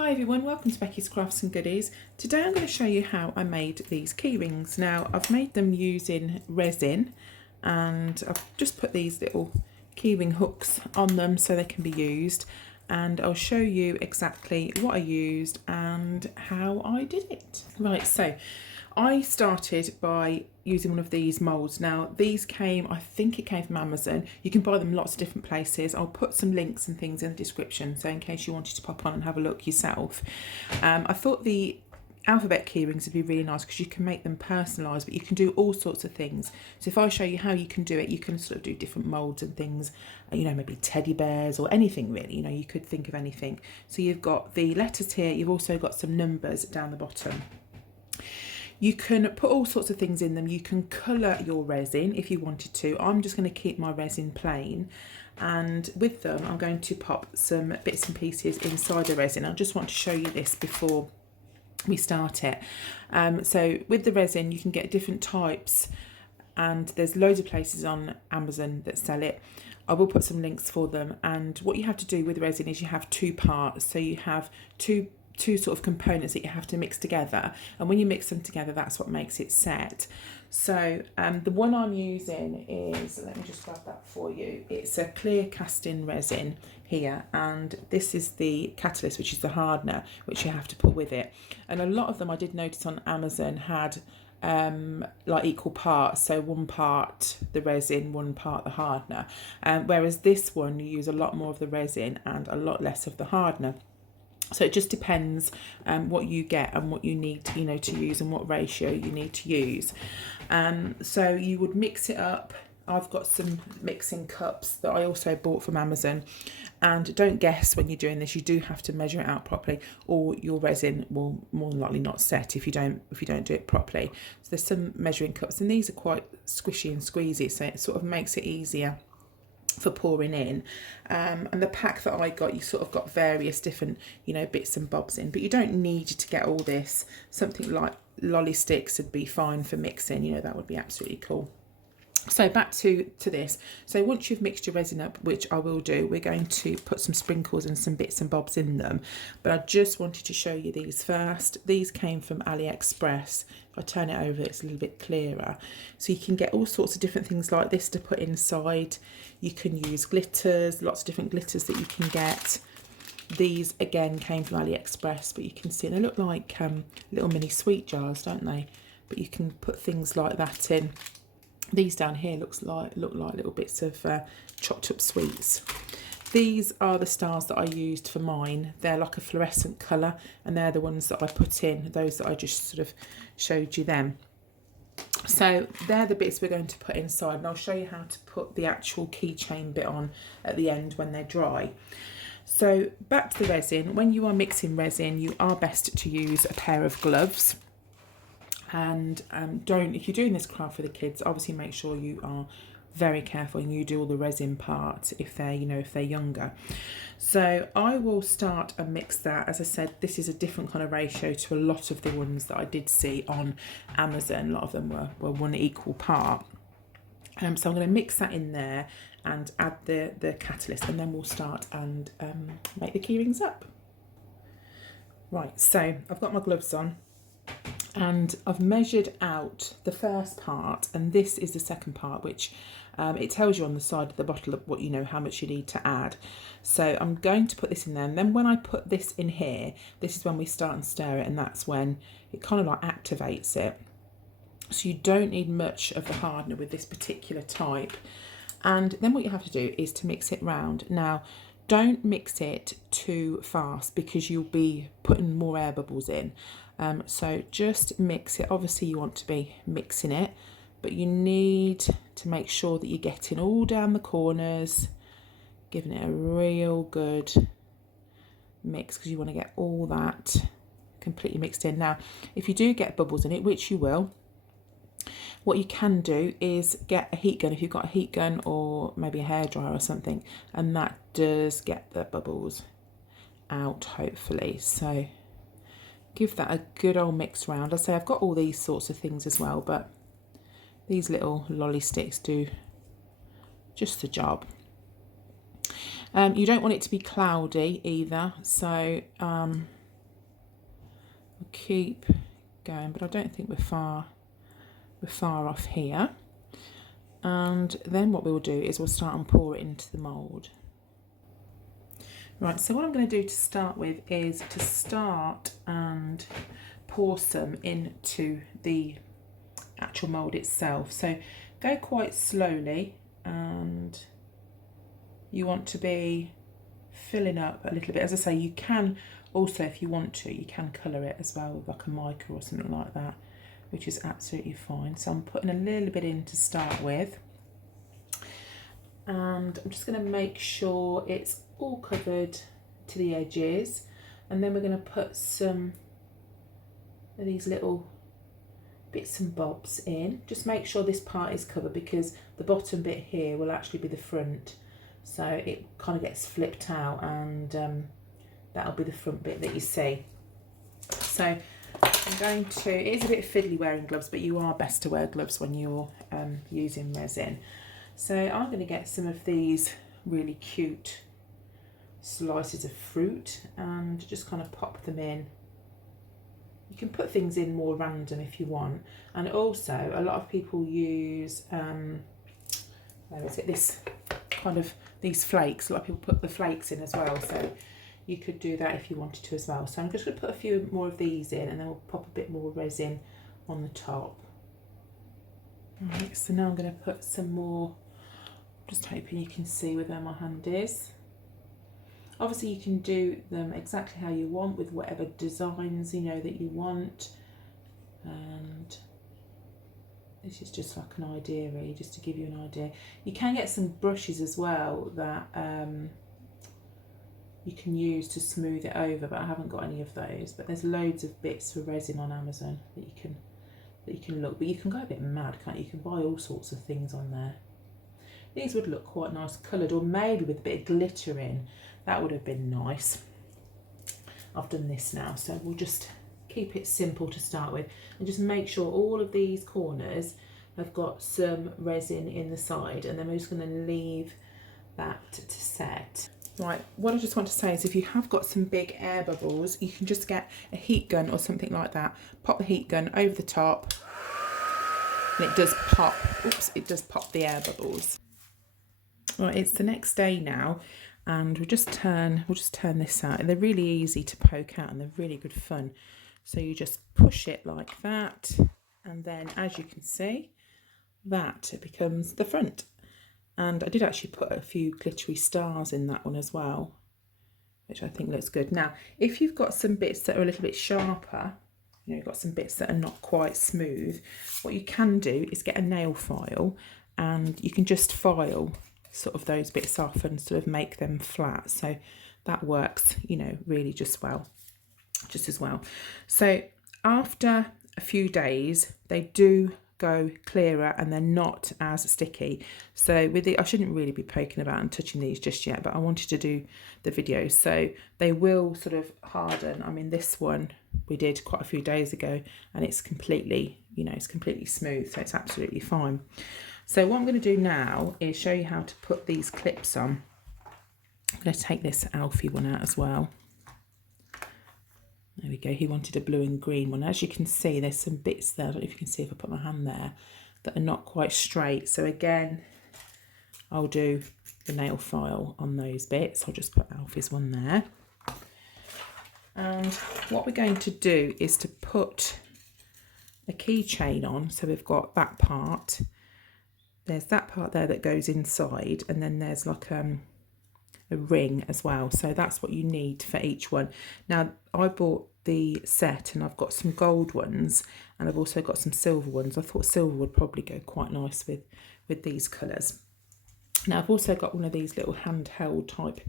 Hi everyone, welcome to Becky's Crafts and Goodies. Today I'm going to show you how I made these key rings. Now I've made them using resin and I've just put these little keyring hooks on them so they can be used, and I'll show you exactly what I used and how I did it. Right, so I started by using one of these moulds. Now these came, I think it came from Amazon. You can buy them lots of different places. I'll put some links and things in the description, so in case you wanted to pop on and have a look yourself. I thought the alphabet keyrings would be really nice because you can make them personalised, but you can do all sorts of things. So if I show you how you can do it, you can sort of do different moulds and things, you know, maybe teddy bears or anything really, you know, you could think of anything. So you've got the letters here, you've also got some numbers down the bottom. You can put all sorts of things in them. You can colour your resin if you wanted to. I'm just going to keep my resin plain, and with them I'm going to pop some bits and pieces inside the resin. I just want to show you this before we start it. So with the resin you can get different types, and there's loads of places on Amazon that sell it. I will put some links for them, and what you have to do with resin is you have two parts. So you have two sort of components that you have to mix together, and when you mix them together that's what makes it set. So the one I'm using is, let me just grab that for you, it's a clear casting resin here, and this is the catalyst, which is the hardener, which you have to put with it. And a lot of them I did notice on Amazon had like equal parts, so one part the resin, one part the hardener, whereas this one you use a lot more of the resin and a lot less of the hardener. So it just depends what you get and what you need to, to use, and what ratio you need to use. So you would mix it up. I've got some mixing cups that I also bought from Amazon, and don't guess when you're doing this, you do have to measure it out properly, or your resin will more than likely not set if you don't do it properly. So there's some measuring cups, and these are quite squishy and squeezy, so it sort of makes it easier for pouring in. And the pack that I got, you sort of got various different bits and bobs in, but you don't need to get all this. Something like lolly sticks would be fine for mixing, that would be absolutely cool. So back to this. So once you've mixed your resin up, which I will do, we're going to put some sprinkles and some bits and bobs in them, but I just wanted to show you these first. These came from AliExpress. If I turn it over, it's a little bit clearer. So you can get all sorts of different things like this to put inside. You can use glitters, lots of different glitters that you can get. These again came from AliExpress, but you can see they look like little mini sweet jars, don't they? But you can put things like that in. These down here look like little bits of chopped up sweets. These are the stars that I used for mine. They're like a fluorescent colour, and they're the ones that I put in, those that I just sort of showed you then. So they're the bits we're going to put inside, and I'll show you how to put the actual keychain bit on at the end when they're dry. So back to the resin. When you are mixing resin, you are best to use a pair of gloves. And if you're doing this craft for the kids, obviously make sure you are very careful and you do all the resin part if they're if they're younger. So I will start and mix that. As I said, this is a different kind of ratio to a lot of the ones that I did see on Amazon. A lot of them were one equal part. So I'm going to mix that in there and add the catalyst, and then we'll start and make the keyrings up. Right, so I've got my gloves on, and I've measured out the first part, and this is the second part, which it tells you on the side of the bottle of what how much you need to add. So I'm going to put this in there, and then when I put this in here, this is when we start and stir it, and that's when it kind of like activates it. So you don't need much of the hardener with this particular type. And then what you have to do is to mix it round. Now don't mix it too fast because you'll be putting more air bubbles in. So just mix it. Obviously you want to be mixing it, but you need to make sure that you're getting all down the corners, giving it a real good mix, because you want to get all that completely mixed in. Now, if you do get bubbles in it, which you will, what you can do is get a heat gun, if you've got a heat gun or maybe a hairdryer or something, and that does get the bubbles out, hopefully. So give that a good old mix round. I say I've got all these sorts of things as well, but these little lolly sticks do just the job. You don't want it to be cloudy either, so keep going, but I don't think we're far off here. And then what we'll do is we'll start and pour it into the mould. Right, so what I'm going to do to start with is to start and pour some into the actual mould itself. So go quite slowly, and you want to be filling up a little bit. As I say, you can also, if you want to, you can colour it as well with like a mica or something like that, which is absolutely fine. So I'm putting a little bit in to start with, and I'm just going to make sure it's all covered to the edges, and then we're going to put some of these little bits and bobs in. Just make sure this part is covered, because the bottom bit here will actually be the front, so it kind of gets flipped out, and that'll be the front bit that you see. So I'm going to, it is a bit fiddly wearing gloves, but you are best to wear gloves when you're using resin. So I'm going to get some of these really cute slices of fruit and just kind of pop them in. You can put things in more random if you want, and also a lot of people use where is it, this kind of these flakes. A lot of people put the flakes in as well, so you could do that if you wanted to as well. So I'm just going to put a few more of these in, and then we'll pop a bit more resin on the top. Right, so now I'm going to put some more, just hoping you can see where my hand is. Obviously you can do them exactly how you want with whatever designs you know that you want, and this is just like an idea really, just to give you an idea. You can get some brushes as well that you can use to smooth it over, but I haven't got any of those. But there's loads of bits for resin on Amazon that you can look, but you can go a bit mad, can't you? You can buy all sorts of things on there. These would look quite nice coloured, or maybe with a bit of glitter in. That would have been nice. I've done this now, so we'll just keep it simple to start with, and just make sure all of these corners have got some resin in the side, and then we're just going to leave that to set. Right, what I just want to say is if you have got some big air bubbles, you can just get a heat gun or something like that, pop the heat gun over the top, and it does pop, oops, it does pop the air bubbles. Right, it's the next day now, and we'll just turn this out, and they're really easy to poke out, and they're really good fun. So you just push it like that, and then as you can see, that becomes the front. And I did actually put a few glittery stars in that one as well, which I think looks good. Now, if you've got some bits that are a little bit sharper, you know, you've got some bits that are not quite smooth, what you can do is get a nail file, and you can just file sort of those bits off and sort of make them flat. So that works, you know, really just as well. So after a few days, they do go clearer and they're not as sticky. So with the, I shouldn't really be poking about and touching these just yet, but I wanted to do the video, so they will sort of harden. I mean, this one we did quite a few days ago, and it's completely, you know, it's completely smooth, so it's absolutely fine. So what I'm going to do now is show you how to put these clips on. I'm going to take this Alfie one out as well. There we go, he wanted a blue and green one. As you can see, there's some bits there, I don't know if you can see if I put my hand there, that are not quite straight. So again, I'll do the nail file on those bits. I'll just put Alfie's one there. And what we're going to do is to put a keychain on. So we've got that part. There's that part there that goes inside, and then there's like a ring as well. So that's what you need for each one. Now, I bought the set, and I've got some gold ones, and I've also got some silver ones. I thought silver would probably go quite nice with these colours. Now, I've also got one of these little handheld type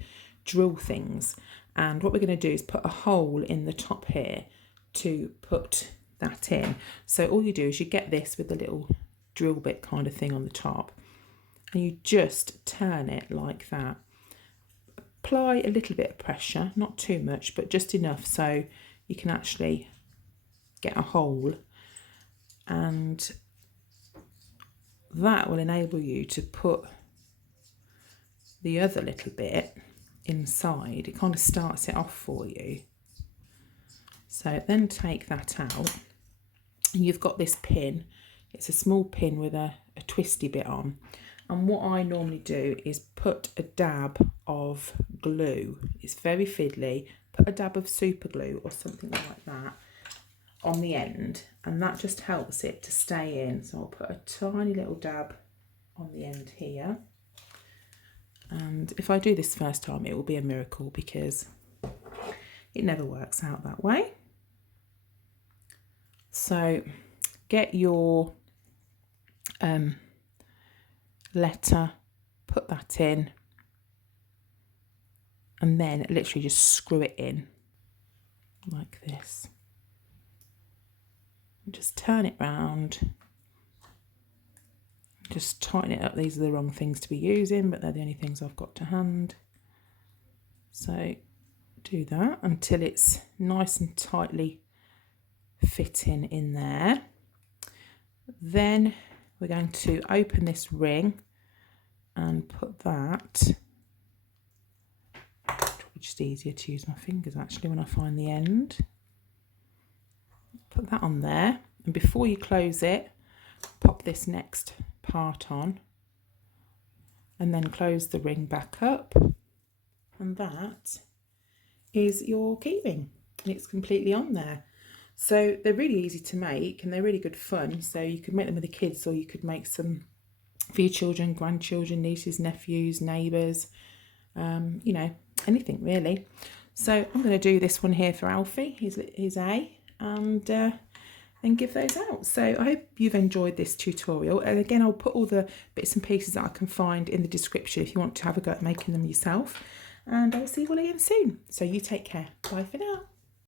drill things, and what we're going to do is put a hole in the top here to put that in. So all you do is you get this with a little drill bit kind of thing on the top, and you just turn it like that. Apply a little bit of pressure, not too much, but just enough so you can actually get a hole, and that will enable you to put the other little bit inside. It kind of starts it off for you. So then take that out, and you've got this pin. It's a small pin with a twisty bit on. And what I normally do is put a dab of glue. It's very fiddly. Put a dab of super glue or something like that on the end, and that just helps it to stay in. So I'll put a tiny little dab on the end here. And if I do this first time, it will be a miracle because it never works out that way. So get your letter, put that in, and then literally just screw it in like this. Just turn it round, just tighten it up. These are the wrong things to be using, but they're the only things I've got to hand. So do that until it's nice and tightly fitting in there. Then we're going to open this ring and put that, probably just easier to use my fingers actually when I find the end. Put that on there, and before you close it, pop this next part on and then close the ring back up, and that is your keyring, and it's completely on there. So they're really easy to make and they're really good fun. So you could make them with the kids, or you could make some for your children, grandchildren, nieces, nephews, neighbours, you know, anything really. So I'm going to do this one here for Alfie, his A, and then give those out. So I hope you've enjoyed this tutorial, and again I'll put all the bits and pieces that I can find in the description if you want to have a go at making them yourself, and I'll see you all again soon. So you take care. Bye for now.